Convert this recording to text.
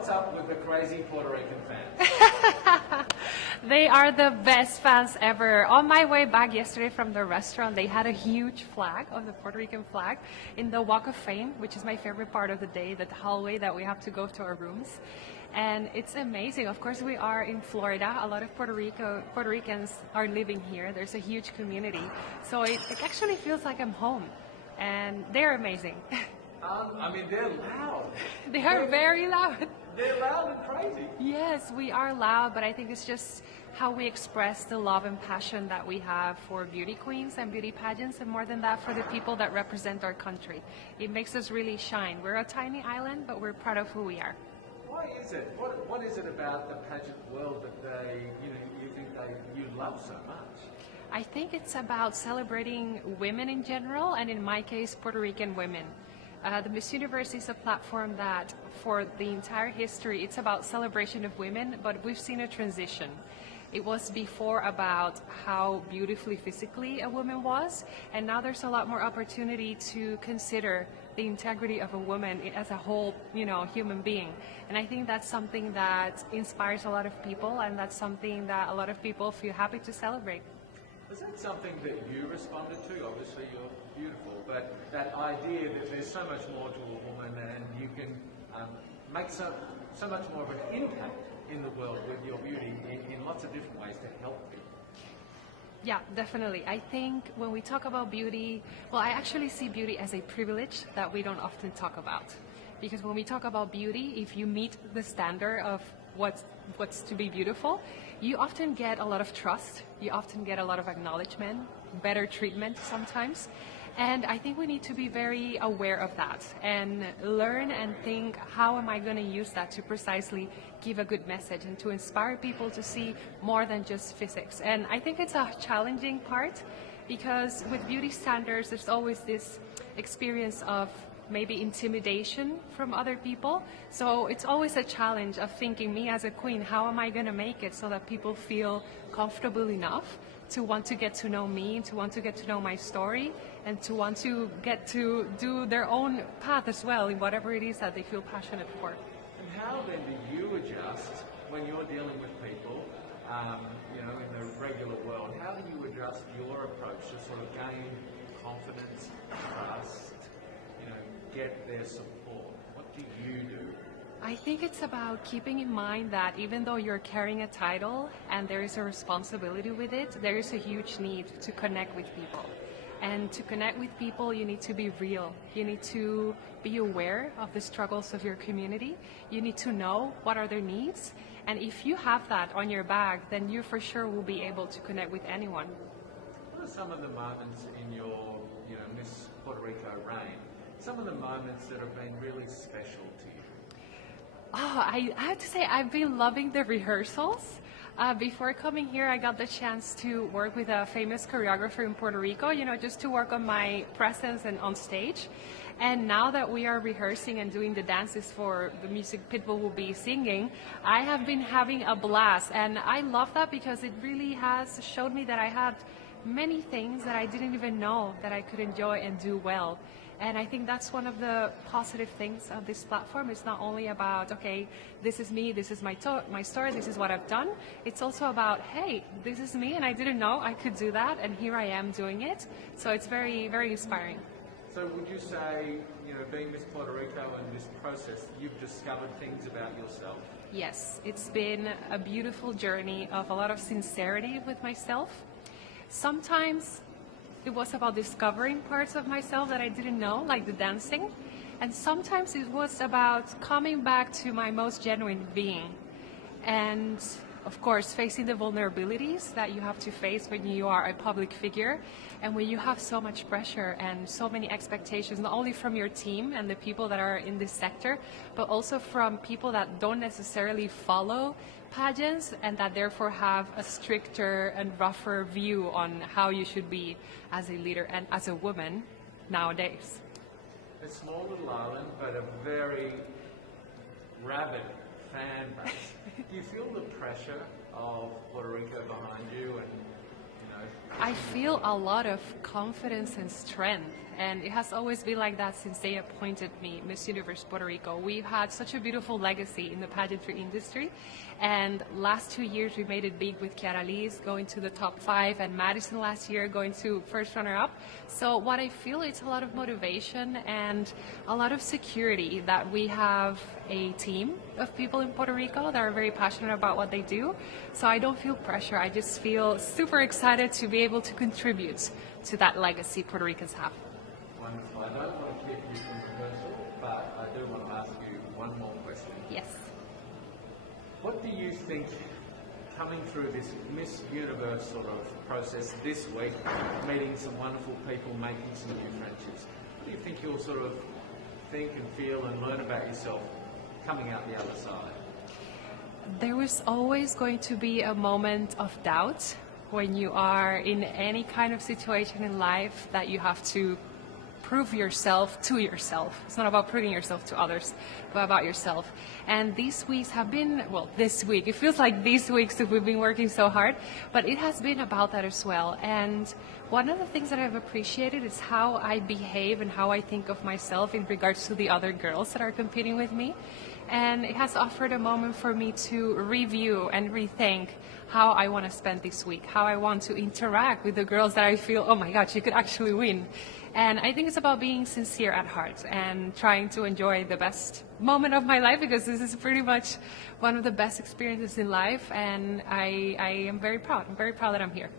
what's up with the crazy Puerto Rican fans? They are the best fans ever. On my way back yesterday from the restaurant, they had a huge flag of the Puerto Rican flag in the Walk of Fame, which is my favorite part of the day, the hallway that we have to go to our rooms. And it's amazing. Of course, we are in Florida. A lot of Puerto Ricans are living here. There's a huge community. So it actually feels like I'm home. And they're amazing. I mean, they're loud. They are very loud. They're loud and crazy. Yes, we are loud, but I think it's just how we express the love and passion that we have for beauty queens and beauty pageants, and more than that, for the people that represent our country. It makes us really shine. We're a tiny island, but we're proud of who we are. Why is it? What is it about the pageant world that you think you love so much? I think it's about celebrating women in general, and in my case, Puerto Rican women. The Miss Universe is a platform that, for the entire history, it's about celebration of women, but we've seen a transition. It was before about how beautifully physically a woman was, and now there's a lot more opportunity to consider the integrity of a woman as a whole, human being. And I think that's something that inspires a lot of people, and that's something that a lot of people feel happy to celebrate. Was that something that you responded to? Obviously, you're beautiful, but that idea that there's so much more to a woman and you can make so much more of an impact in the world with your beauty in lots of different ways to help people. Yeah, definitely. I think when we talk about beauty, well, I actually see beauty as a privilege that we don't often talk about. Because when we talk about beauty, if you meet the standard of what's to be beautiful, you often get a lot of trust, you often get a lot of acknowledgement, better treatment sometimes. And I think we need to be very aware of that and learn and think, how am I going to use that to precisely give a good message and to inspire people to see more than just physics. And I think it's a challenging part, because with beauty standards, there's always this experience of maybe intimidation from other people. So it's always a challenge of thinking, me as a queen, how am I going to make it so that people feel comfortable enough to want to get to know me, to want to get to know my story, and to want to get to do their own path as well in whatever it is that they feel passionate for. And how then do you adjust when you're dealing with people, in the regular world? How do you adjust your approach to sort of gain confidence, trust, get their support? What do you do? I think it's about keeping in mind that even though you're carrying a title and there is a responsibility with it, there is a huge need to connect with people. And to connect with people, you need to be real. You need to be aware of the struggles of your community. You need to know what are their needs. And if you have that on your bag, then you for sure will be able to connect with anyone. What are some of the moments in your Miss Puerto Rico reign? Some of the moments that have been really special to you? Oh, I have to say, I've been loving the rehearsals. Before coming here, I got the chance to work with a famous choreographer in Puerto Rico, just to work on my presence and on stage. And now that we are rehearsing and doing the dances for the music Pitbull will be singing, I have been having a blast. And I love that because it really has showed me that I had many things that I didn't even know that I could enjoy and do well. And I think that's one of the positive things of this platform. It's not only about, okay, this is me, this is my story, this is what I've done. It's also about, hey, this is me and I didn't know I could do that, and here I am doing it. So it's very, very inspiring. So would you say, being Miss Puerto Rico and this process, you've discovered things about yourself? Yes, it's been a beautiful journey of a lot of sincerity with myself. Sometimes it was about discovering parts of myself that I didn't know, like the dancing. And sometimes it was about coming back to my most genuine being. And of course, facing the vulnerabilities that you have to face when you are a public figure and when you have so much pressure and so many expectations, not only from your team and the people that are in this sector, but also from people that don't necessarily follow pageants and that therefore have a stricter and rougher view on how you should be as a leader and as a woman nowadays. A small little island, but a very rabid fan base. Do you feel the pressure of Puerto Rico behind you? And I feel a lot of confidence and strength, and it has always been like that since they appointed me Miss Universe Puerto Rico. We've had such a beautiful legacy in the pageantry industry, and last 2 years we made it big with Kiara Lee's going to the top 5, and Madison last year going to first runner-up. So what I feel, it's a lot of motivation and a lot of security that we have a team of people in Puerto Rico that are very passionate about what they do. So I don't feel pressure. I just feel super excited to be able to contribute to that legacy Puerto Ricans have. Wonderful. I don't want to keep you controversial, but I do want to ask you one more question. Yes. What do you think, coming through this Miss Universe sort of process this week, meeting some wonderful people, making some new friendships, what do you think you'll sort of think and feel and learn about yourself coming out the other side? There was always going to be a moment of doubt when you are in any kind of situation in life that you have to prove yourself to yourself. It's not about proving yourself to others, but about yourself. And these weeks have been, well, this week, it feels like these weeks that we've been working so hard, but it has been about that as well. And one of the things that I've appreciated is how I behave and how I think of myself in regards to the other girls that are competing with me. And it has offered a moment for me to review and rethink how I want to spend this week, how I want to interact with the girls that I feel, oh my God, she could actually win. And I think it's about being sincere at heart and trying to enjoy the best moment of my life, because this is pretty much one of the best experiences in life, and I am very proud. I'm very proud that I'm here.